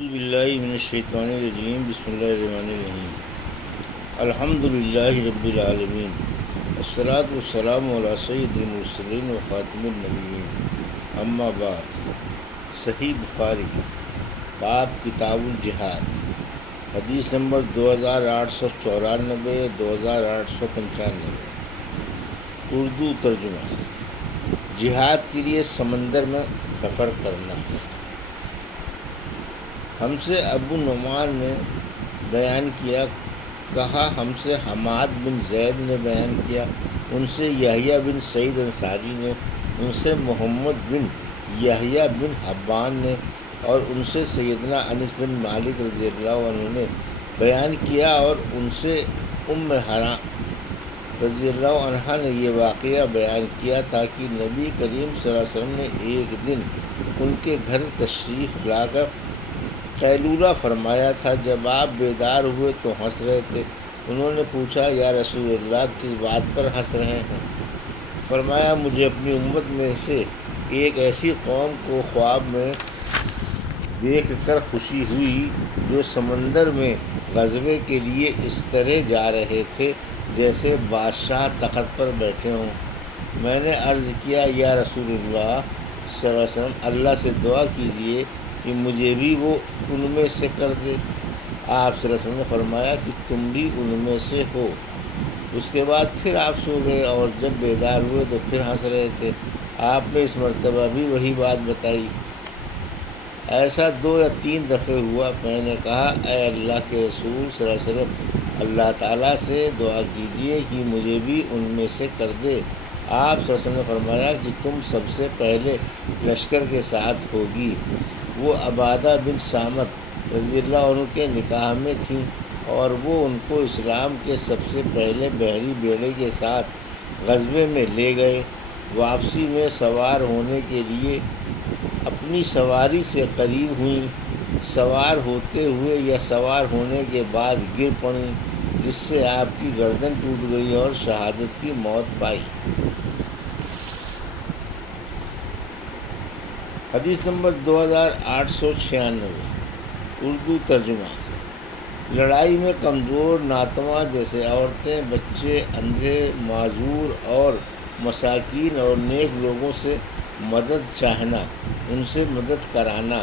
اعوذ باللہ من الشیطان الرجیم بسم اللہ الرحمن الرحیم الحمد للہ رب العالمین والصلاة والسلام علی سید المرسلین و خاتم النبیین اما بعد۔ صحیح بخاری باب کتاب الجہاد، حدیث نمبر 2894 2895۔ اردو ترجمہ۔ جہاد کے لیے سمندر میں سفر کرنا۔ ہم سے ابو نعمان نے بیان کیا، کہا ہم سے حماد بن زید نے بیان کیا، ان سے یحییٰ بن سعید انصاری نے، ان سے محمد بن یحییٰ بن حبان نے، اور ان سے سیدنا انس بن مالک رضی اللہ عنہ نے بیان کیا، اور ان سے ام حرام رضی اللہ عنہا نے یہ واقعہ بیان کیا تھا کہ نبی کریم صلی اللہ علیہ وسلم نے ایک دن ان کے گھر تشریف لا کر قیلولہ فرمایا تھا۔ جب آپ بیدار ہوئے تو ہنس رہے تھے۔ انہوں نے پوچھا، یا رسول اللہ کس بات پر ہنس رہے ہیں؟ فرمایا، مجھے اپنی امت میں سے ایک ایسی قوم کو خواب میں دیکھ کر خوشی ہوئی جو سمندر میں غزوے کے لیے اس طرح جا رہے تھے جیسے بادشاہ تخت پر بیٹھے ہوں۔ میں نے عرض کیا، یا رسول اللہ صلی اللہ علیہ وسلم، اللہ سے دعا کیجیے کہ مجھے بھی وہ ان میں سے کر دے۔ آپ صلی اللہ علیہ وسلم نے فرمایا کہ تم بھی ان میں سے ہو۔ اس کے بعد پھر آپ سو گئے، اور جب بیدار ہوئے تو پھر ہنس رہے تھے۔ آپ نے اس مرتبہ بھی وہی بات بتائی۔ ایسا 2 یا 3 دفعے ہوا۔ میں نے کہا، اے اللہ کے رسول صلی اللہ علیہ وسلم، اللہ تعالیٰ سے دعا کیجیے کہ مجھے بھی ان میں سے کر دے۔ آپ صلی اللہ علیہ وسلم نے فرمایا کہ تم سب سے پہلے لشکر کے ساتھ ہوگی۔ وہ عبادہ بن صامت رضی اللہ عنہ کے نکاح میں تھیں، اور وہ ان کو اسلام کے سب سے پہلے بحری بیڑے کے ساتھ غزوے میں لے گئے۔ واپسی میں سوار ہونے کے لیے اپنی سواری سے قریب ہوئیں، سوار ہوتے ہوئے یا سوار ہونے کے بعد گر پڑیں، جس سے آپ کی گردن ٹوٹ گئی اور شہادت کی موت پائی۔ حدیث نمبر 2896۔ اردو ترجمہ۔ لڑائی میں کمزور، ناتواں جیسے عورتیں، بچے، اندھے، معذور اور مساکین اور نیک لوگوں سے مدد چاہنا، ان سے مدد کرانا۔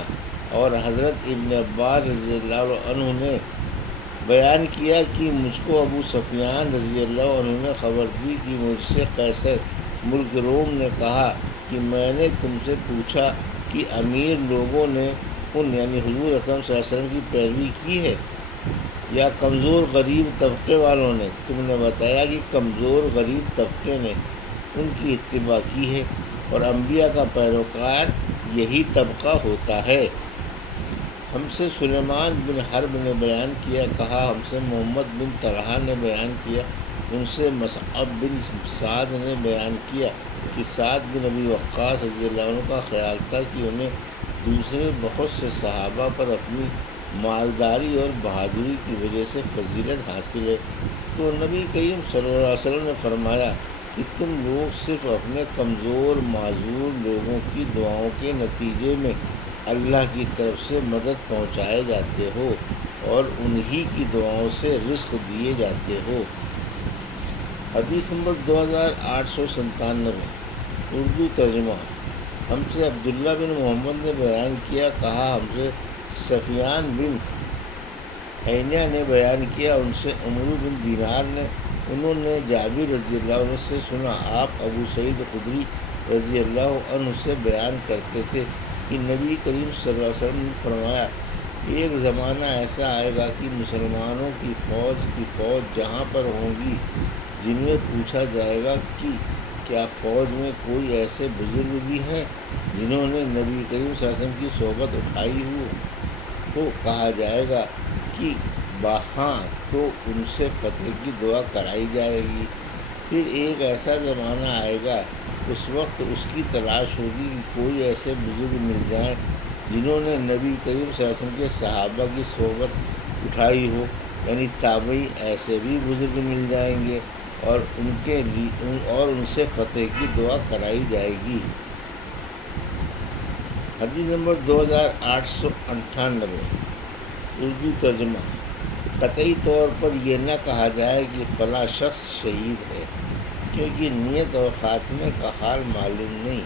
اور حضرت ابن عباس رضی اللہ عنہ نے بیان کیا کہ مجھ کو ابو سفیان رضی اللہ عنہ نے خبر دی کہ مجھ سے قیصر ملک روم نے کہا کہ میں نے تم سے پوچھا کہ امیر لوگوں نے ان یعنی حضور اکرم صلی اللہ علیہ وسلم کی پیروی کی ہے یا کمزور غریب طبقے والوں نے؟ تم نے بتایا کہ کمزور غریب طبقے نے ان کی اتباع کی ہے، اور انبیاء کا پیروکار یہی طبقہ ہوتا ہے۔ ہم سے سلیمان بن حرب نے بیان کیا، کہا ہم سے محمد بن طلحہ نے بیان کیا، ان سے مصعب بن سعد نے بیان کیا کہ سعد بن ابی وقاص رضی اللہ عنہ کا خیال تھا کہ انہیں دوسرے بہت سے صحابہ پر اپنی مالداری اور بہادری کی وجہ سے فضیلت حاصل ہے۔ تو نبی کریم صلی اللہ علیہ وسلم نے فرمایا کہ تم لوگ صرف اپنے کمزور معذور لوگوں کی دعاؤں کے نتیجے میں اللہ کی طرف سے مدد پہنچائے جاتے ہو، اور انہی کی دعاؤں سے رزق دیے جاتے ہو۔ حدیث نمبر 2897۔ اردو ترجمہ۔ ہم سے عبداللہ بن محمد نے بیان کیا، کہا ہم سے سفیان بن عینہ نے بیان کیا، ان سے عمرو بن دینار نے، انہوں نے جابر رضی اللہ عنہ سے سنا۔ آپ ابو سعید خدری رضی اللہ عنہ سے بیان کرتے تھے کہ نبی کریم صلی اللہ علیہ وسلم نے فرمایا، ایک زمانہ ایسا آئے گا کہ مسلمانوں کی فوج جہاں پر ہوں گی، جن میں پوچھا جائے گا کہ کیا فوج میں کوئی ایسے بزرگ بھی ہیں جنہوں نے نبی کریم صلی اللہ علیہ وسلم کی صحبت اٹھائی ہو، تو کہا جائے گا کہ ہاں، تو ان سے فتح کی دعا کرائی جائے گی۔ پھر ایک ایسا زمانہ آئے گا، اس وقت اس کی تلاش ہوگی کہ کوئی ایسے بزرگ مل جائیں جنہوں نے نبی کریم صلی اللہ علیہ وسلم کے صحابہ کی صحبت اٹھائی ہو، یعنی تابعی ایسے بھی بزرگ مل جائیں گے، اور ان سے فتح کی دعا کرائی جائے گی۔ حدیث نمبر 2898 اردو ترجمہ۔ قطعی طور پر یہ نہ کہا جائے کہ فلاں شخص شہید ہے، کیونکہ نیت اور خاتمے کا حال معلوم نہیں۔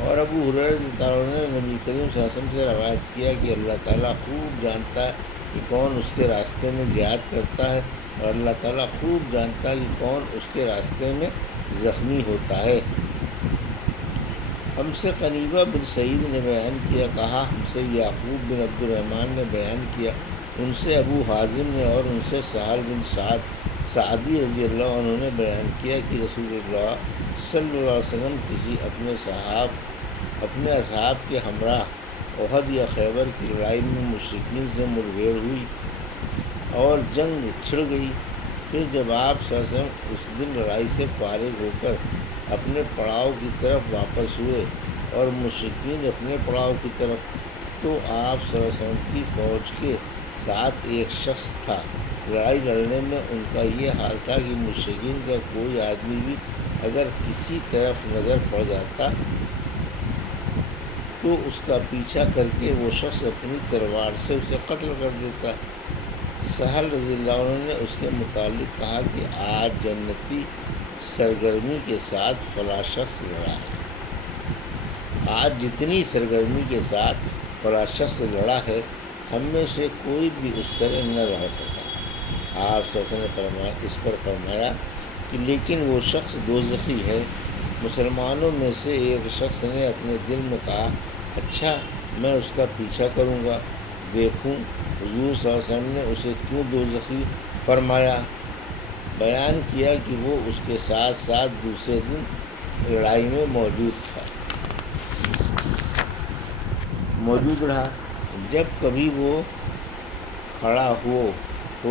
اور ابو ہریرہ رضی اللہ عنہ نے نبی کریم صلی اللہ علیہ وسلم سے روایت کیا کہ اللہ تعالیٰ خوب جانتا ہے کہ کون اس کے راستے میں جہاد کرتا ہے، اور اللہ تعالیٰ خوب جانتا ہے کہ کون اس کے راستے میں زخمی ہوتا ہے۔ ہم سے قنیبہ بن سعید نے بیان کیا، کہا ہم سے یعقوب بن عبد الرحمن نے بیان کیا، ان سے ابو حازم نے، اور ان سے سہل بن سعدی رضی اللہ عنہ نے بیان کیا کہ رسول اللہ صلی اللہ علیہ وسلم کسی اپنے اصحاب کے ہمراہ احد یا خیبر کی لڑائی میں مشرکین سے ملبھیڑ ہوئی اور جنگ چھڑ گئی۔ پھر جب آپ صلی اللہ علیہ وسلم اس دن لڑائی سے فارغ ہو کر اپنے پڑاؤ کی طرف واپس ہوئے اور مشرکین اپنے پڑاؤ کی طرف، تو آپ صلی اللہ علیہ وسلم کی فوج کے ساتھ ایک شخص تھا۔ لڑائی لڑنے میں ان کا یہ حال تھا کہ مشرکین کا کوئی آدمی بھی اگر کسی طرف نظر پڑ جاتا تو اس کا پیچھا کر کے وہ شخص اپنی تلوار سے اسے قتل کر دیتا۔ سہل رضی اللہ عنہ نے اس کے متعلق کہا کہ آج جنتی سرگرمی کے ساتھ فلاں شخص لڑا ہے، آج جتنی سرگرمی کے ساتھ فلاں شخص لڑا ہے، ہم میں سے کوئی بھی اس طرح نہ رہ سکا۔ آپ صلی اللہ علیہ وسلم نے اس پر فرمایا کہ لیکن وہ شخص دوزخی ہے۔ مسلمانوں میں سے ایک شخص نے اپنے دل میں کہا، اچھا میں اس کا پیچھا کروں گا، دیکھوں حضور صلی اللہ علیہ وسلم نے اسے کیوں دوزخی فرمایا۔ بیان کیا کہ وہ اس کے ساتھ ساتھ دوسرے دن لڑائی میں موجود رہا۔ جب کبھی وہ کھڑا ہو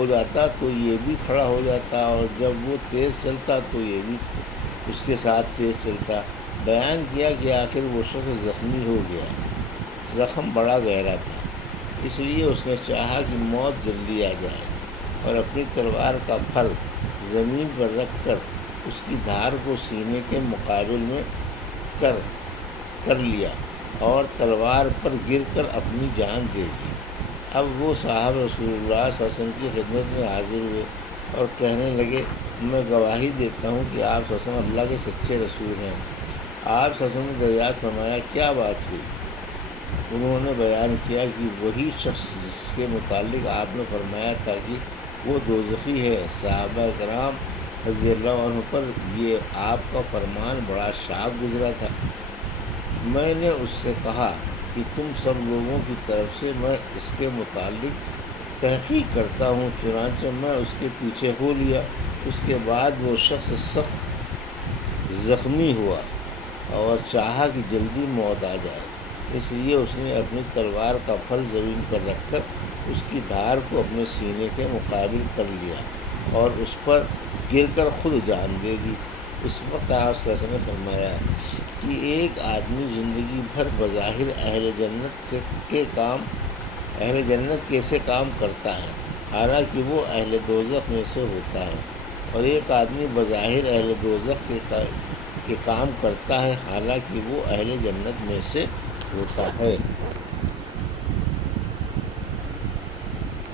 جاتا تو یہ بھی کھڑا ہو جاتا، اور جب وہ تیز چلتا تو یہ بھی اس کے ساتھ تیز چلتا۔ بیان کیا کہ آخر وہ شخص زخمی ہو گیا، زخم بڑا گہرا تھا، اس لیے اس نے چاہا کہ موت جلدی آ جائے، اور اپنی تلوار کا پھل زمین پر رکھ کر اس کی دھار کو سینے کے مقابل میں کر لیا اور تلوار پر گر کر اپنی جان دے دی۔ اب وہ صاحب رسول اللہ صلی اللہ علیہ وسلم کی خدمت میں حاضر ہوئے اور کہنے لگے، میں گواہی دیتا ہوں کہ آپ صلی اللہ علیہ وسلم اللہ کے سچے رسول ہیں۔ آپ صلی اللہ علیہ وسلم نے دریافت فرمایا، کیا بات ہوئی؟ انہوں نے بیان کیا کہ وہی شخص جس کے متعلق آپ نے فرمایا تھا کہ وہ دوزخی ہے۔ صحابہ کرام رضی اللہ عنہ پر یہ آپ کا فرمان بڑا شاق گزرا تھا۔ میں نے اس سے کہا کہ تم سب لوگوں کی طرف سے میں اس کے متعلق تحقیق کرتا ہوں، چنانچہ میں اس کے پیچھے ہو لیا۔ اس کے بعد وہ شخص سخت زخمی ہوا اور چاہا کہ جلدی موت آ جائے، اس لیے اس نے اپنی تلوار کا پھل زمین پر رکھ کر اس کی دھار کو اپنے سینے کے مقابل کر لیا اور اس پر گر کر خود جان دے دی۔ اس وقت آپ صلی اللہ علیہ وسلم نے فرمایا کہ ایک آدمی زندگی بھر بظاہر اہل جنت کیسے کام کرتا ہے، حالانکہ وہ اہل دوزخ میں سے ہوتا ہے، اور ایک آدمی بظاہر اہل دوزخ کے کام کرتا ہے، حالانکہ وہ اہل جنت میں سے ہوتا ہے۔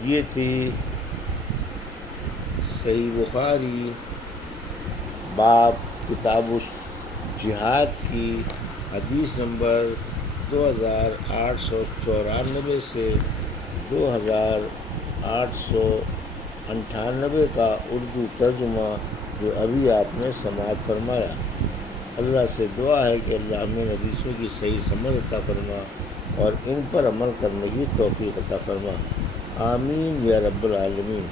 یہ تھی صحیح بخاری باب کتاب جہاد کی حدیث نمبر 2894 سے 2898 کا اردو ترجمہ جو ابھی آپ نے سماعت فرمایا۔ اللہ سے دعا ہے کہ اللہ ہمیں حدیثوں کی صحیح سمجھ عطا فرما اور ان پر عمل کرنے کی توفیق عطا فرما، آمین یا رب العالمین۔